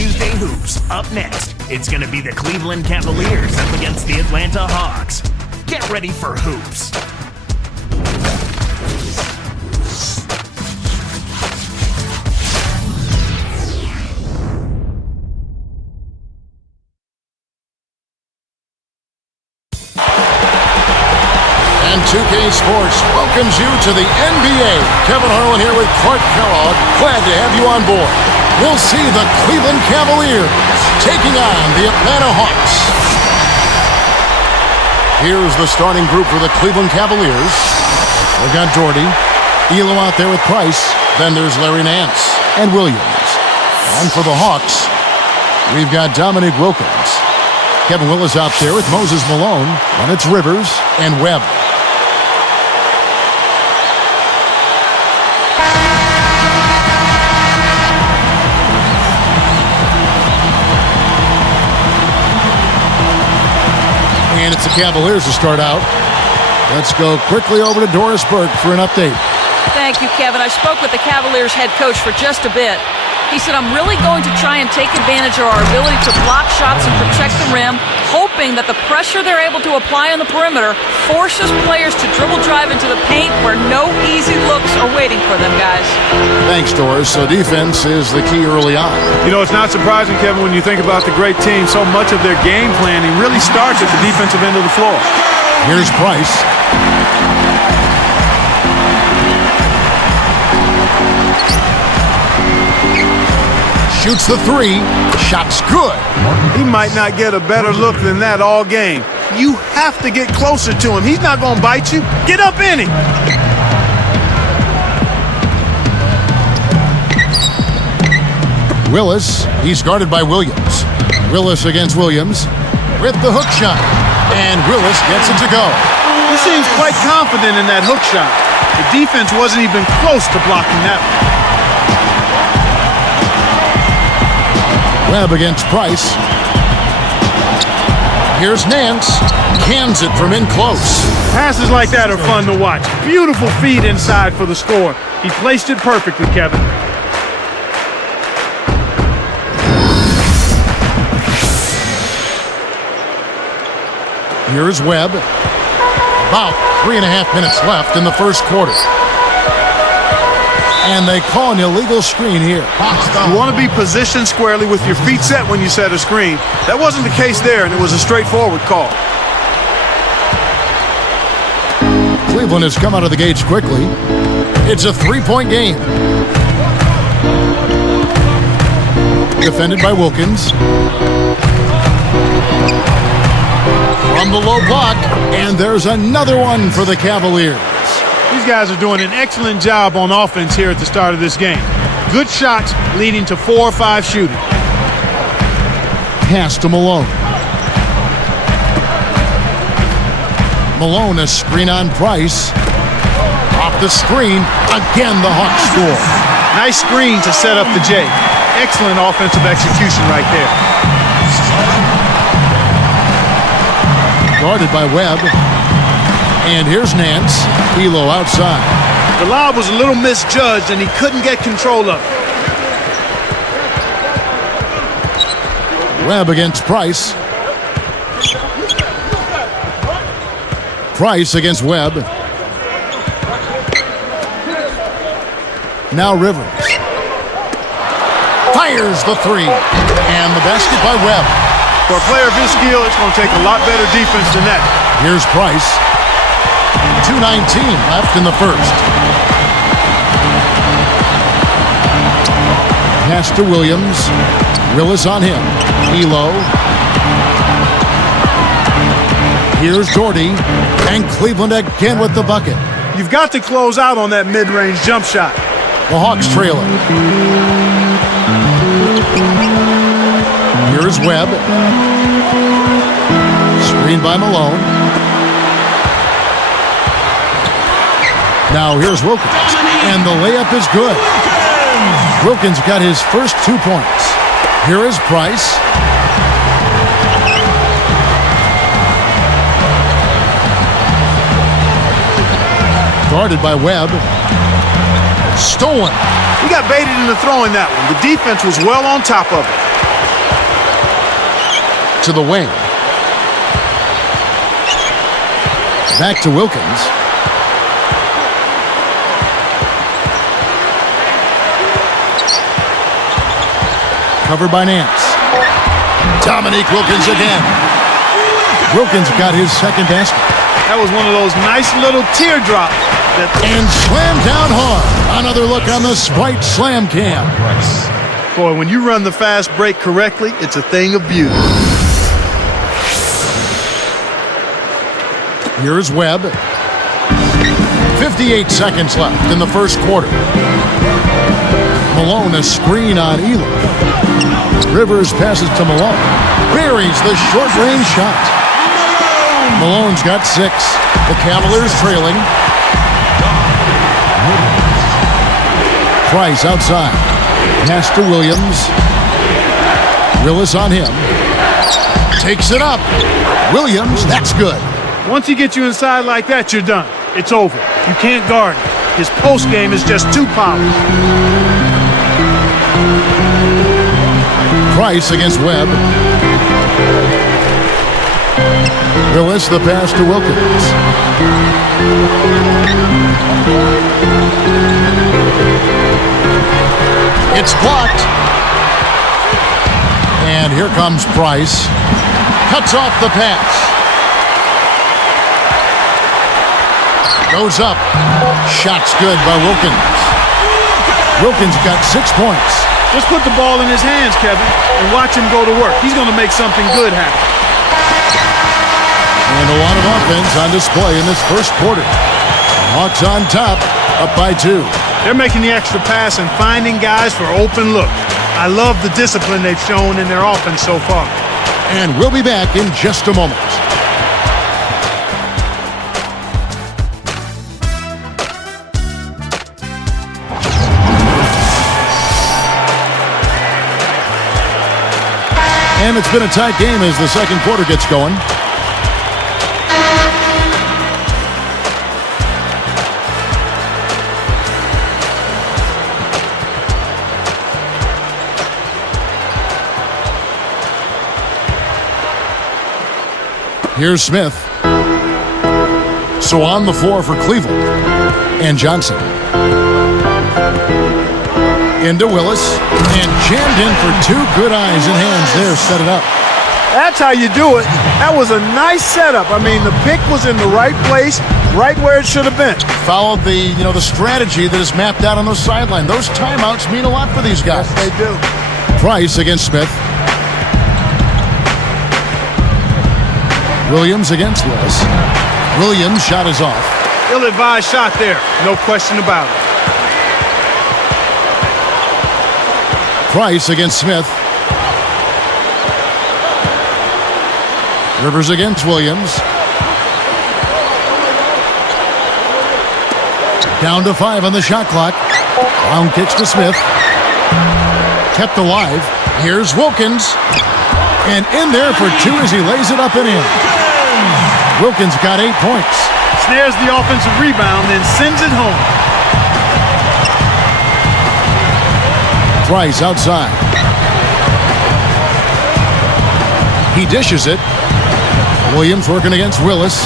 Tuesday Hoops. Up next, it's going to be the Cleveland Cavaliers up against the Atlanta Hawks. Get ready for hoops. And 2K Sports welcomes you to the NBA. Kevin Harlan here with Clark Kellogg. Glad to have you on board. We'll see the Cleveland Cavaliers taking on the Atlanta Hawks. Here's the starting group for the Cleveland Cavaliers. We've got Doherty, Elo out there with Price. Then there's Larry Nance and Williams. And for the Hawks, we've got Dominique Wilkins. Kevin Willis out there with Moses Malone. And it's Rivers and Webb. And it's the Cavaliers to start out. Let's go quickly over to Doris Burke for an update. Thank you, Kevin. I spoke with the Cavaliers head coach for just a bit. He said, I'm really going to try and take advantage of our ability to block shots and protect the rim, hoping that the pressure they're able to apply on the perimeter forces players to dribble drive into the paint where no easy looks are waiting for them, guys. Thanks, Doris. So defense is the key early on. You know, it's not surprising, Kevin, when you think about the great team. So much of their game planning really starts at the defensive end of the floor. Here's Price. Shoots the three. Shot's good. He might not get a better look than that all game. You have to get closer to him. He's not going to bite you. Get up in him. Willis. He's guarded by Williams. Willis against Williams with the hook shot. And Willis gets it to go. He seems quite confident in that hook shot. The defense wasn't even close to blocking that one. Webb against Price. Here's Nance. Cans it from in close. Passes like that are fun to watch. Beautiful feed inside for the score. He placed it perfectly, Kevin. Here's Webb. About 3.5 minutes left in the first quarter. And they call an illegal screen here. You want to be positioned squarely with your feet set when you set a screen. That wasn't the case there, and it was a straightforward call. Cleveland has come out of the gates quickly. It's a three-point game. Defended by Wilkins. From the low block, and there's another one for the Cavaliers. These guys are doing an excellent job on offense here at the start of this game. Good shots leading to 4 or 5 shooting. Pass to Malone. Malone, a screen on Price. Off the screen. Again, the Hawks score. Nice screen to set up the J. Excellent offensive execution right there. Guarded by Webb. And here's Nance. Elo outside. The lob was a little misjudged, and he couldn't get control of it. Webb against Price. Price against Webb. Now Rivers. Fires the three. And the basket by Webb. For a player of his skill, it's going to take a lot better defense than that. Here's Price. 2:19 left in the first. Pass to Williams. Willis on him. Elo. Here's Doherty. And Cleveland again with the bucket. You've got to close out on that mid-range jump shot. The Hawks trail it. Here's Webb. Screened by Malone. Now here's Wilkins. And the layup is good. Wilkins got his first 2 points. Here is Price. Guarded by Webb. Stolen. He got baited into throwing that one. The defense was well on top of it. to the wing. Back to Wilkins. Covered by Nance. Dominique Wilkins again. Wilkins got his second basket. That was one of those nice little teardrops. And slammed down hard. Another look on the Sprite Slam Cam. Boy, when you run the fast break correctly, it's a thing of beauty. Here's Webb. 58 seconds left in the first quarter. Malone a screen on Elam. Rivers passes to Malone. Buries the short-range shot. Malone's got 6. The Cavaliers trailing. Price outside. Pass to Williams. Willis on him. Takes it up. Williams, that's good. Once he gets you inside like that, you're done. It's over. You can't guard him. His post game is just too polished. Price against Webb. Willis, the pass to Wilkins. It's blocked. And here comes Price. Cuts off the pass. Goes up. Shot's good by Wilkins. Wilkins got 6 points. Just put the ball in his hands, Kevin, and watch him go to work. He's going to make something good happen. And a lot of offense on display in this first quarter. Hawks on top, up by 2. They're making the extra pass and finding guys for open look. I love the discipline they've shown in their offense so far. And we'll be back in just a moment. And it's been a tight game as the second quarter gets going. Here's Smith. So on the floor for Cleveland. And Johnson. Into Willis. And jammed in for 2 good eyes and hands there. Set it up. That's how you do it. That was a nice setup. I mean, the pick was in the right place, right where it should have been. Followed the strategy that is mapped out on the sideline. Those timeouts mean a lot for these guys. Yes, they do. Price against Smith. Williams against Willis. Williams' shot is off. Ill-advised shot there. No question about it. Price against Smith. Rivers against Williams. Down to 5 on the shot clock. Brown kicks to Smith. Kept alive. Here's Wilkins. And in there for 2 as he lays it up and in. Wilkins got 8 points. Snares the offensive rebound, then sends it home. Price outside. He dishes it. Williams working against Willis.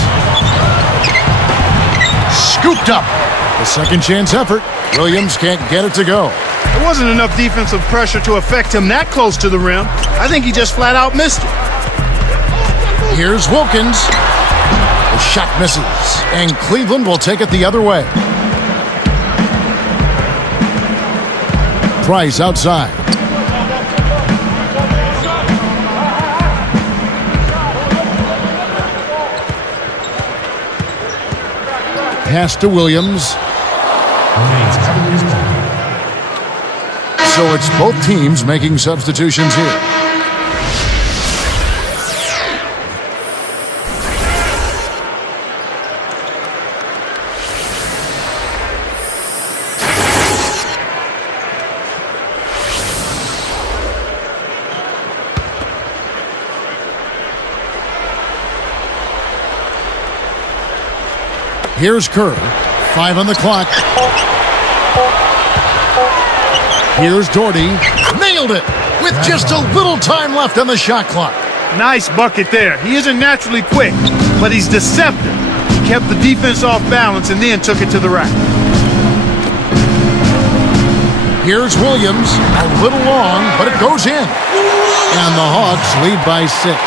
Scooped up. A second chance effort. Williams can't get it to go. There wasn't enough defensive pressure to affect him that close to the rim. I think he just flat out missed it. Here's Wilkins. The shot misses. And Cleveland will take it the other way. Price outside. Pass to Williams. So it's both teams making substitutions here. Here's Kerr. 5 on the clock. Here's Doherty. Nailed it with just a little time left on the shot clock. Nice bucket there. He isn't naturally quick, but he's deceptive. He kept the defense off balance and then took it to the rack. Here's Williams, a little long, but it goes in. And the Hawks lead by 6.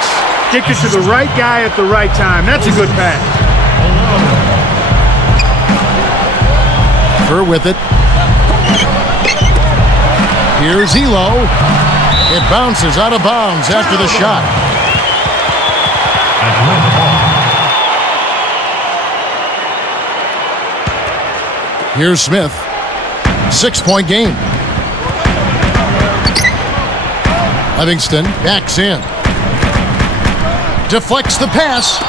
Kick it to the right guy at the right time. That's a good pass. Kerr with it. Here's Elo. It bounces out of bounds after the shot. Here's Smith. 6-point game. Livingston backs in. Deflects the pass.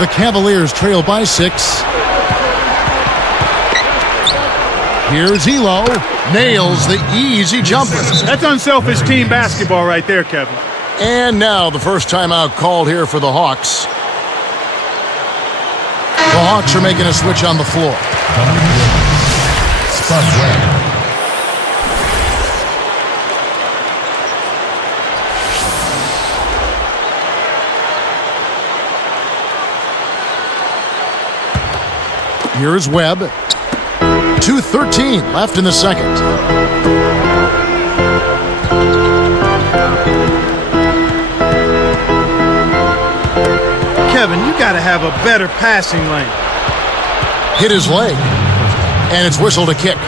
The Cavaliers trail by 6. Here's Elo. Nails the easy jumper. That's unselfish team basketball right there, Kevin. And now the first timeout called here for the Hawks. The Hawks are making a switch on the floor. Here's Webb. 2:13 left in the second. Kevin, you got to have a better passing lane. Hit his leg. And it's whistled a kick.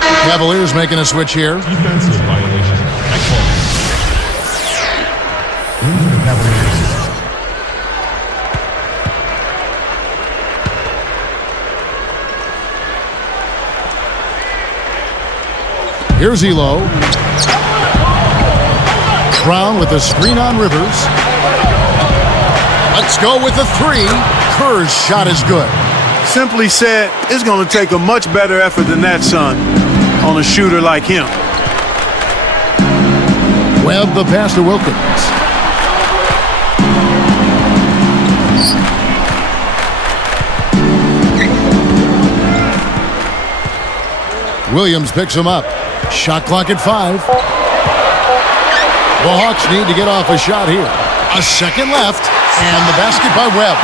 Cavaliers making a switch here. Defensive violation. Here's Elo. Brown with a screen on Rivers. Let's go with the 3. Kerr's shot is good. Simply said, it's going to take a much better effort than that, son, on a shooter like him. Webb the pass to Wilkins. Williams picks him up. Shot clock at 5. The Hawks need to get off a shot here. A second left, and the basket by Webb.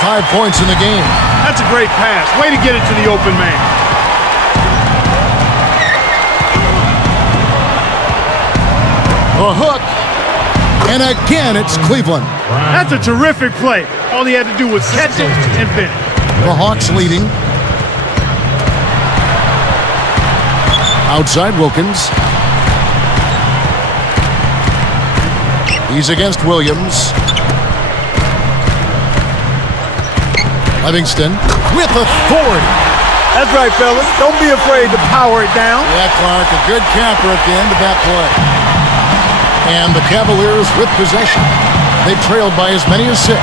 5 points in the game. That's a great pass. Way to get it to the open man. The hook. And again, it's Cleveland. That's a terrific play. All he had to do was catch it and finish. The Hawks leading. Outside Wilkins. He's against Williams. Livingston with authority. That's right, fellas. Don't be afraid to power it down. Yeah, Clark, a good capper at the end of that play. And the Cavaliers with possession. They trailed by as many as 6.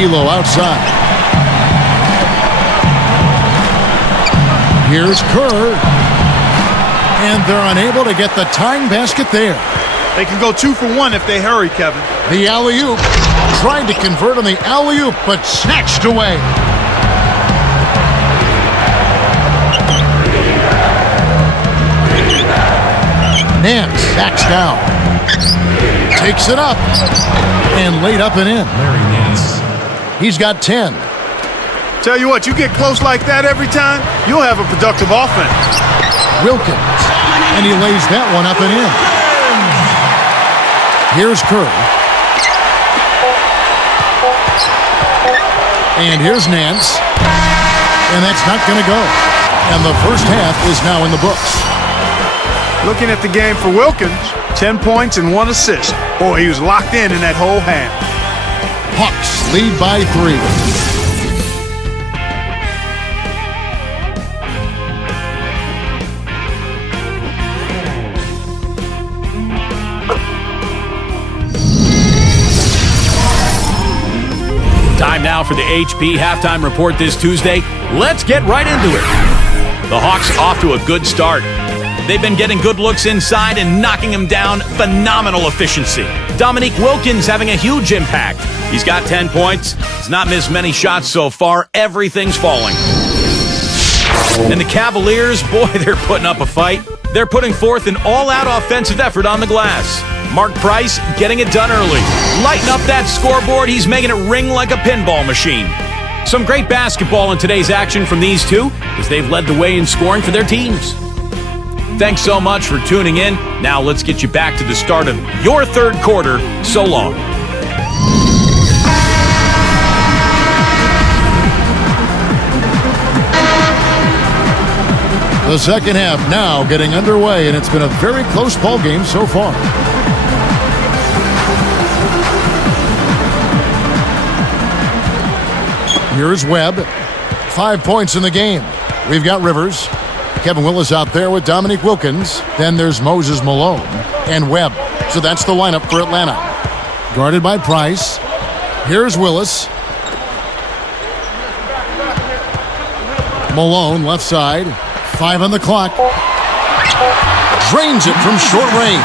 Elo outside. Here's Kerr. And they're unable to get the tying basket there. They can go 2 for 1 if they hurry, Kevin. The alley-oop. Trying to convert on the alley-oop, but snatched away. Nance backs down. Takes it up. And laid up and in. Larry Nance. He's got 10. Tell you what, you get close like that every time, you'll have a productive offense. Wilkins. And he lays that one up and in. Here's Kerr. And here's Nance. And that's not going to go. And the first half is now in the books. Looking at the game for Wilkins, 10 points and 1 assist. Boy, he was locked in that whole half. Hawks lead by 3. Time now for the HP Halftime Report this Tuesday. Let's get right into it. The Hawks off to a good start. They've been getting good looks inside and knocking them down. Phenomenal efficiency. Dominique Wilkins having a huge impact. He's got 10 points. He's not missed many shots so far. Everything's falling. And the Cavaliers, boy, they're putting up a fight. They're putting forth an all-out offensive effort on the glass. Mark Price getting it done early. Lighten up that scoreboard. He's making it ring like a pinball machine. Some great basketball in today's action from these two as they've led the way in scoring for their teams. Thanks so much for tuning in. Now let's get you back to the start of your third quarter. So long. The second half now getting underway, and it's been a very close ball game so far. Here's Webb. 5 points in the game. We've got Rivers. Kevin Willis out there with Dominique Wilkins. Then there's Moses Malone and Webb. So that's the lineup for Atlanta. Guarded by Price. Here's Willis. Malone left side. 5 on the clock. Drains it from short range.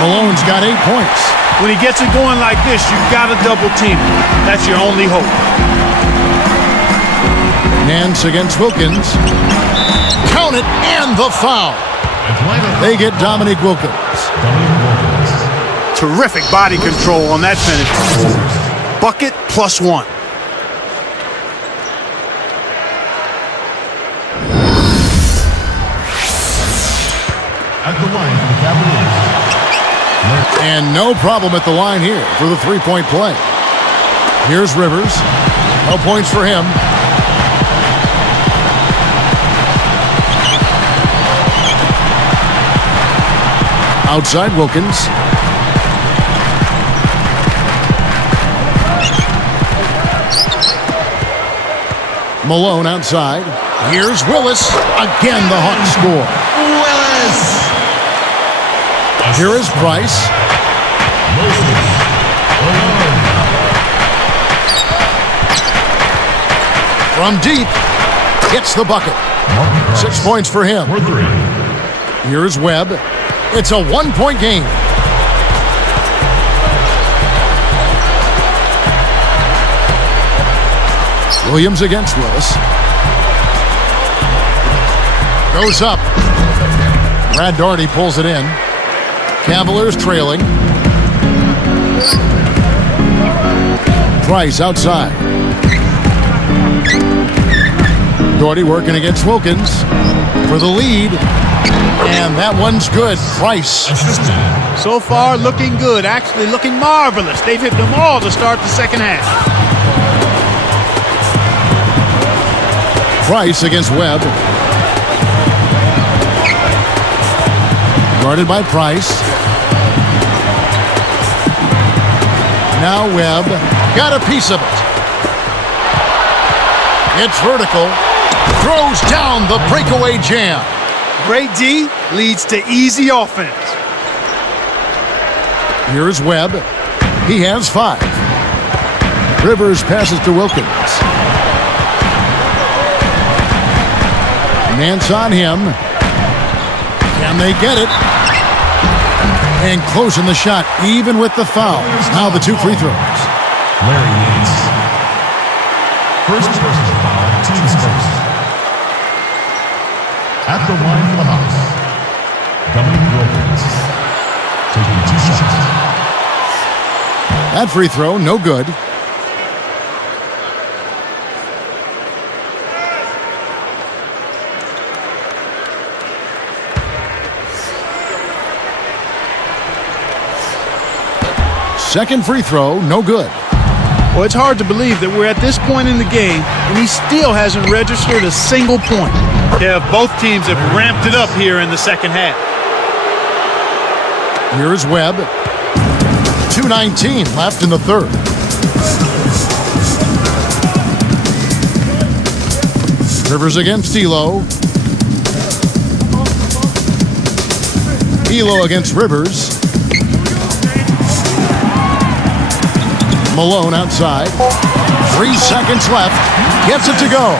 Malone's got 8 points. When he gets it going like this, you've got to double team him. That's your only hope. Nance against Wilkins. Count it, and the foul. They get Dominique Wilkins. Terrific body control on that finish. Bucket +1. At the line for the Cavaliers. And no problem at the line here for the three-point play. Here's Rivers. No points for him. Outside Wilkins. Malone outside. Here's Willis. Again, the Hawks score. Willis. Here is Price. From deep, gets the bucket. 6 points for him. For 3. Here's Webb. It's a 1-point game. Williams against Willis. Goes up. Brad Daugherty pulls it in. Cavaliers trailing. Price outside. Daugherty working against Wilkins for the lead. And that one's good. Price. So far, looking good. Actually, looking marvelous. They've hit them all to start the second half. Price against Webb. Guarded by Price. Now Webb got a piece of it. It's vertical. Throws down the breakaway jam. Great D leads to easy offense. Here's Webb. He has 5. Rivers passes to Wilkins. Nance on him. Can they get it? And closing the shot, even with the foul. Now the 2 free throws. Larry Nance. First personal foul, team's first. At the line for the Hawks, Dominique Wilkins taking 2 shots. That free throw, no good. Second free throw, no good. Well, it's hard to believe that we're at this point in the game and he still hasn't registered a single point. Yeah, both teams have ramped it up here in the second half. Here's Webb. 2:19 left in the third. Rivers against Elo. Elo against Rivers. Malone outside. 3 seconds left. Gets it to go.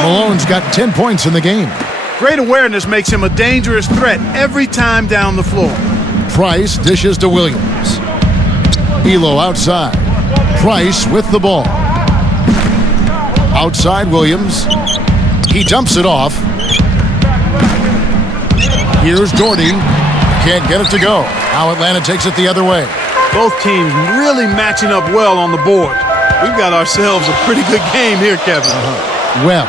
Malone's got 10 points in the game. Great awareness makes him a dangerous threat every time down the floor. Price dishes to Williams. Elo outside. Price with the ball. Outside Williams. He dumps it off. Here's Doherty. Can't get it to go. Now Atlanta takes it the other way. Both teams really matching up well on the board. We've got ourselves a pretty good game here, Kevin. Webb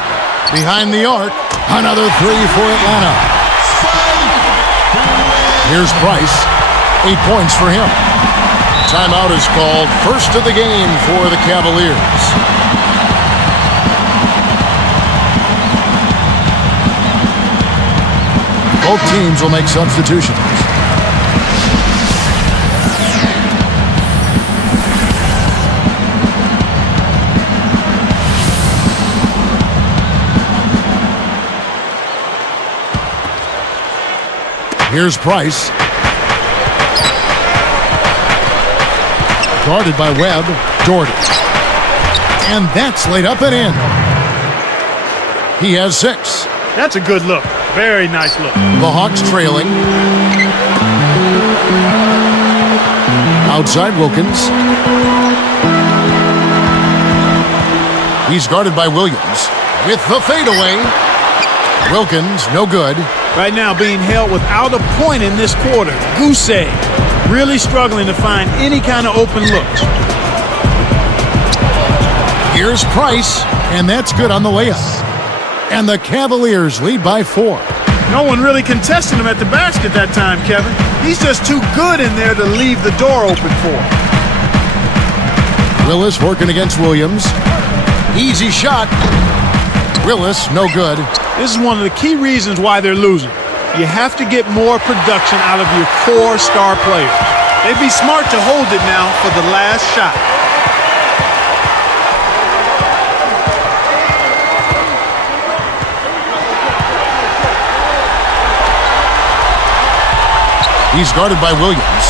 behind the arc. Another three for Atlanta. Here's Price. 8 points for him. Timeout is called. First of the game for the Cavaliers. Both teams will make substitutions. Here's Price. Guarded by Webb. Doherty. And that's laid up and in. He has 6. That's a good look. Very nice look. The Hawks trailing. Outside Wilkins. He's guarded by Williams. With the fadeaway. Wilkins, no good. Right now being held without a point in this quarter. Goose egg. Really struggling to find any kind of open looks. Here's Price, and that's good on the layup. And the Cavaliers lead by 4. No one really contesting him at the basket that time, Kevin. He's just too good in there to leave the door open for him. Willis working against Williams. Easy shot. Willis, no good. This is one of the key reasons why they're losing. You have to get more production out of your core star players. They'd be smart to hold it now for the last shot. He's guarded by Williams.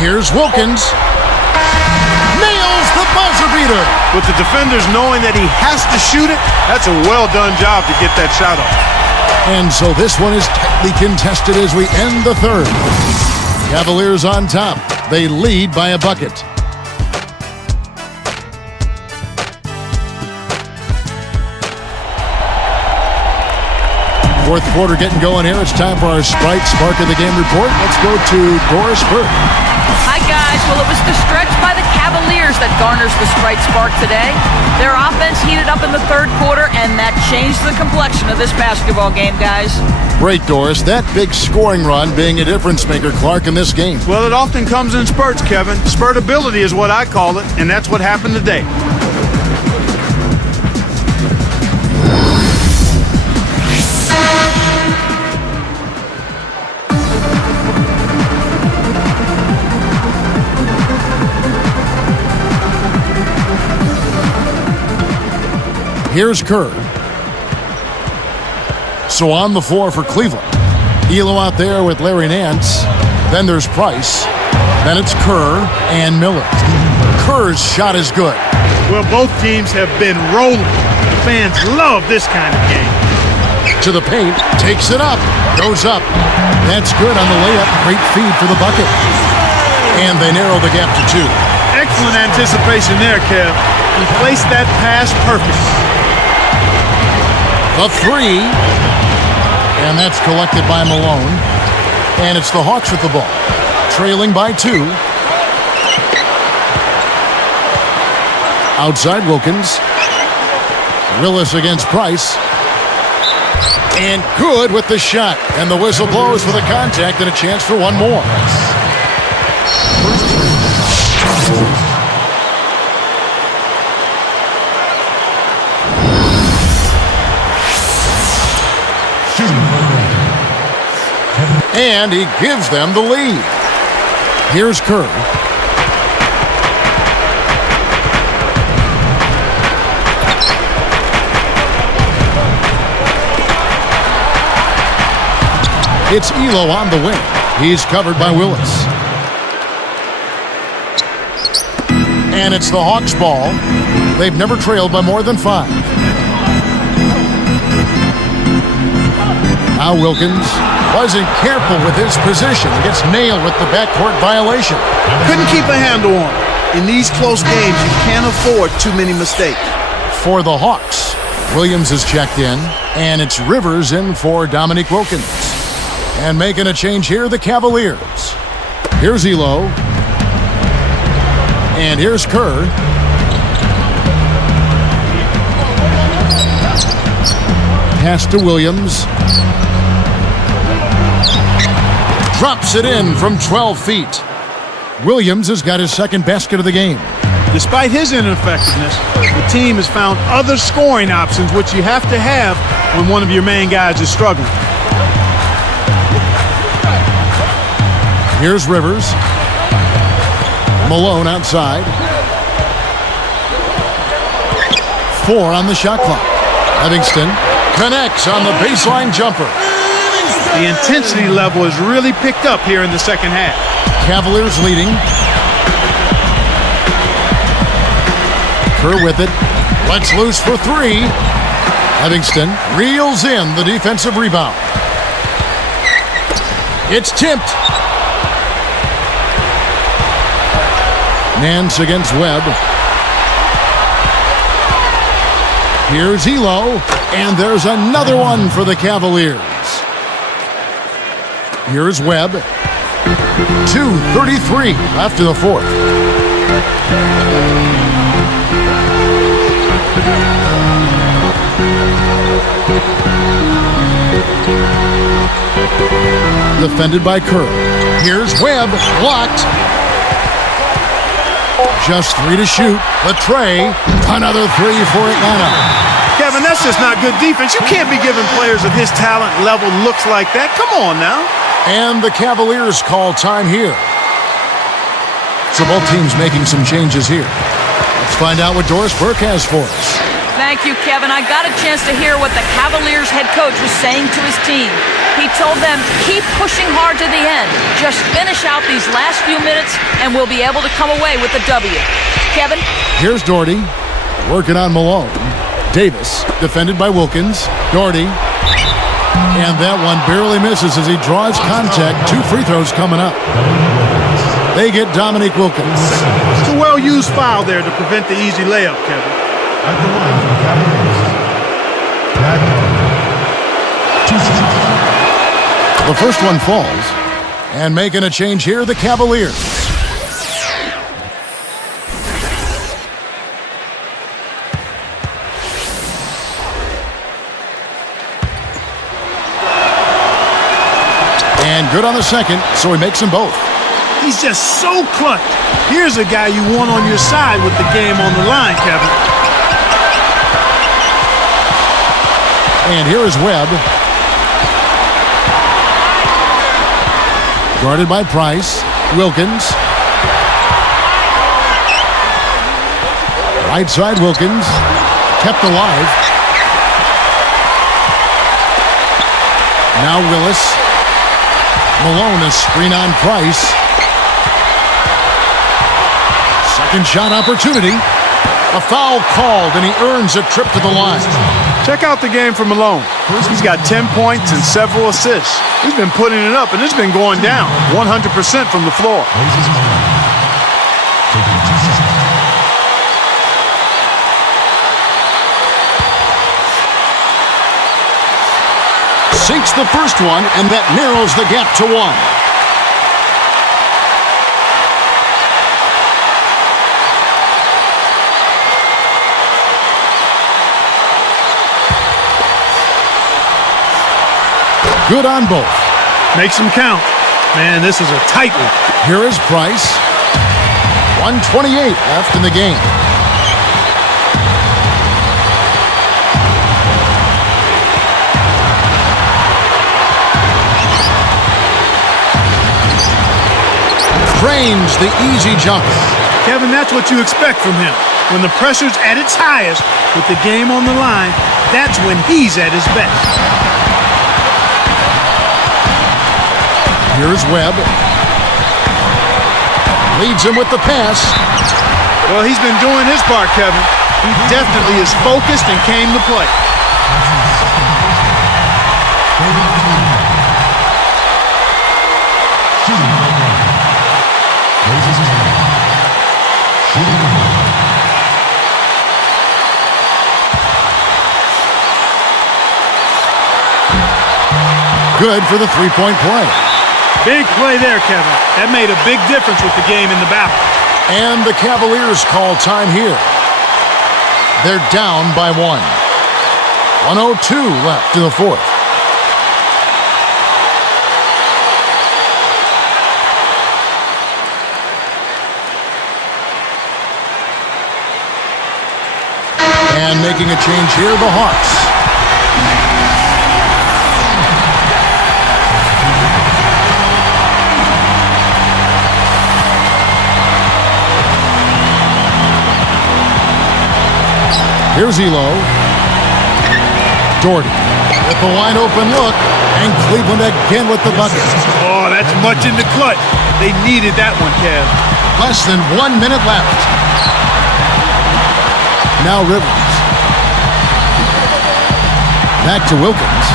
Here's Wilkins. Nails the buzzer beater. With the defenders knowing that he has to shoot it, that's a well-done job to get that shot off. And so this one is tightly contested as we end the third. Cavaliers on top. They lead by a bucket. Fourth quarter getting going here. It's time for our Sprite Spark of the Game report. Let's go to Doris Burke. Hi, guys. Well, it was the stretch by the Cavaliers that garners the Sprite Spark today. Their offense heated up in the third quarter, and that changed the complexion of this basketball game, guys. Great, Doris. That big scoring run being a difference maker, Clark, in this game. Well, it often comes in spurts, Kevin. Spurtability is what I call it, and that's what happened today. Here's Kerr. So on the floor for Cleveland. Elo out there with Larry Nance. Then there's Price. Then it's Kerr and Miller. Kerr's shot is good. Well, both teams have been rolling. The fans love this kind of game. To the paint. Takes it up. Goes up. That's good on the layup. Great feed for the bucket. And they narrow the gap to 2. Excellent anticipation there, Kev. He placed that pass perfect. The 3. And that's collected by Malone. And it's the Hawks with the ball. Trailing by 2. Outside Wilkins. Willis against Price. And good with the shot. And the whistle blows for the contact and a chance for one more. And he gives them the lead. Here's Kerr. It's Elo on the wing. He's covered by Willis. And it's the Hawks' ball. They've never trailed by more than 5. Now Wilkins wasn't careful with his position. He gets nailed with the backcourt violation. Couldn't keep a handle on it. In these close games, you can't afford too many mistakes. for the Hawks. Williams is checked in, and it's Rivers in for Dominique Wilkins. And making a change here, the Cavaliers. Here's Elo. And here's Kerr. Pass to Williams. Drops it in from 12 feet. Williams has got his second basket of the game. Despite his ineffectiveness, the team has found other scoring options, which you have to have when one of your main guys is struggling. Here's Rivers. Malone outside. 4 on the shot clock. Livingston connects on the baseline jumper. The intensity level has really picked up here in the second half. Cavaliers leading. Kerr with it. Lets loose for 3. Livingston reels in the defensive rebound. It's tipped. Nance against Webb. Here's Elo, and there's another one for the Cavaliers. Here's Webb. 2:33 after the fourth. Defended by Kerr. Here's Webb, blocked. Just 3 to shoot. The tray. Another 3 for Atlanta. Kevin, that's just not good defense. You can't be giving players of his talent level looks like that. Come on now. And the Cavaliers call time here. So both teams making some changes here. Let's find out what Doris Burke has for us. Thank you, Kevin. I got a chance to hear what the Cavaliers head coach was saying to his team. He told them, keep pushing hard to the end. Just finish out these last few minutes, and we'll be able to come away with the W. Kevin? Here's Doherty, working on Malone. Davis, defended by Wilkins. Doherty. And that one barely misses as he draws contact. 2 free throws coming up. They get Dominique Wilkins. It's a well-used foul there to prevent the easy layup, Kevin. At the line for the Cavaliers, Brad Miller. 2 shots. The first one falls. And making a change here, the Cavaliers. And good on the second, so he makes them both. He's just so clutch. Here's a guy you want on your side with the game on the line, Kevin. And here is Webb. Guarded by Price. Wilkins. Right side Wilkins. Kept alive. Now Willis. Malone, a screen on Price. Second shot opportunity. A foul called, and he earns a trip to the line. Check out the game for Malone. He's got 10 points and several assists. He's been putting it up, and it's been going down 100% from the floor. Raises his hand. Taking 2 shots. Sinks the first one, and that narrows the gap to 1. Good on both. Makes them count. Man, this is a tight one. Here is Price. 1:28 left in the game. Drains the easy jumper. Kevin, that's what you expect from him. When the pressure's at its highest with the game on the line, that's when he's at his best. Here's Webb. Leads him with the pass. Well, he's been doing his part, Kevin. He definitely is focused and came to play. Good for the three-point play. Big play there, Kevin. That made a big difference with the game in the battle. And the Cavaliers call time here. They're down by 1. 1:02 left in the fourth. And making a change here, the Hawks. Here's Elo. Doherty with the wide open look, and Cleveland again with the bucket. Oh, that's much in the clutch. They needed that one, Kev. Less than 1 minute left. Now Rivers. Back to Wilkins.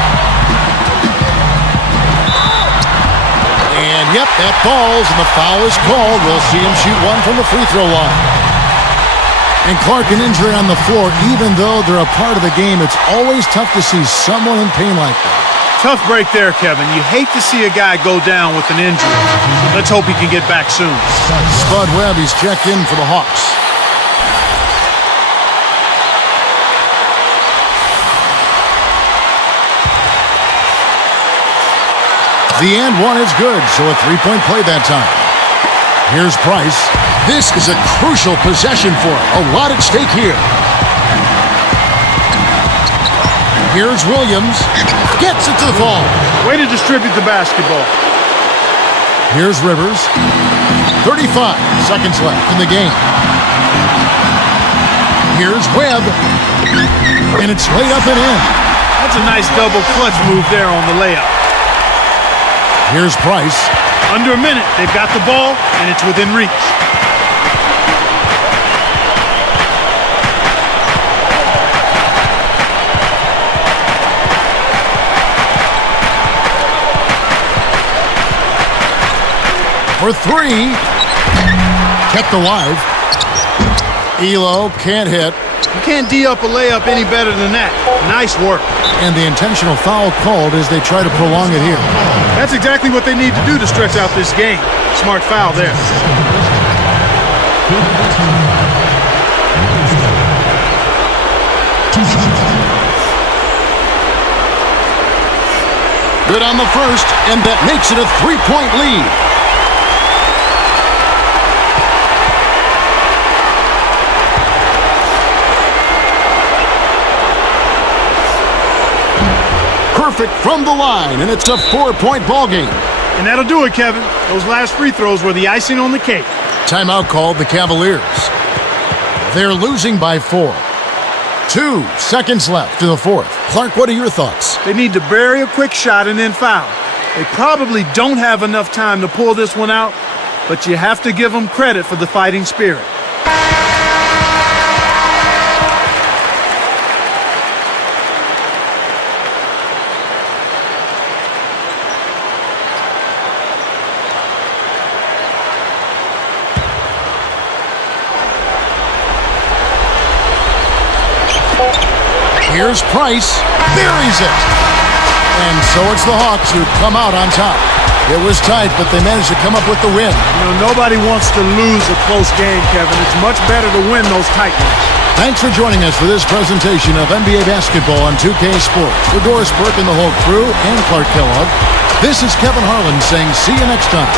And yep, that falls, and the foul is called. We'll see him shoot one from the free throw line. And Clark, an injury on the floor. Even though they're a part of the game, it's always tough to see someone in pain like that. Tough break there, Kevin. You hate to see a guy go down with an injury. Let's hope he can get back soon. Spud Webb, he's checked in for the Hawks. The and one is good, so a three-point play that time. Here's Price. This is a crucial possession for him. A lot at stake here. Here's Williams. Gets it to the ball. Way to distribute the basketball. Here's Rivers. 35 seconds left in the game. Here's Webb. And it's laid up and in. That's a nice double clutch move there on the layup. Here's Price. Under a minute, they've got the ball, and it's within reach. For three. Kept alive. Elo can't hit. You can't D up a layup any better than that. Nice work. And the intentional foul called as they try to prolong it here. That's exactly what they need to do to stretch out this game. Smart foul there. Good on the first, and that makes it a three-point lead. Perfect from the line, and it's a 4-point ball game. And that'll do it, Kevin. Those last free throws were the icing on the cake. Timeout called the Cavaliers. They're losing by 4. 2 seconds left in the fourth. Clark, what are your thoughts? They need to bury a quick shot and then foul. They probably don't have enough time to pull this one out, but you have to give them credit for the fighting spirit. Here's Price. Buries it. And so it's the Hawks who come out on top. It was tight, but they managed to come up with the win. You know, nobody wants to lose a close game, Kevin. It's much better to win those tight ones. Thanks for joining us for this presentation of NBA basketball on 2K Sports. For Doris Burke and the whole crew and Clark Kellogg, this is Kevin Harlan saying see you next time.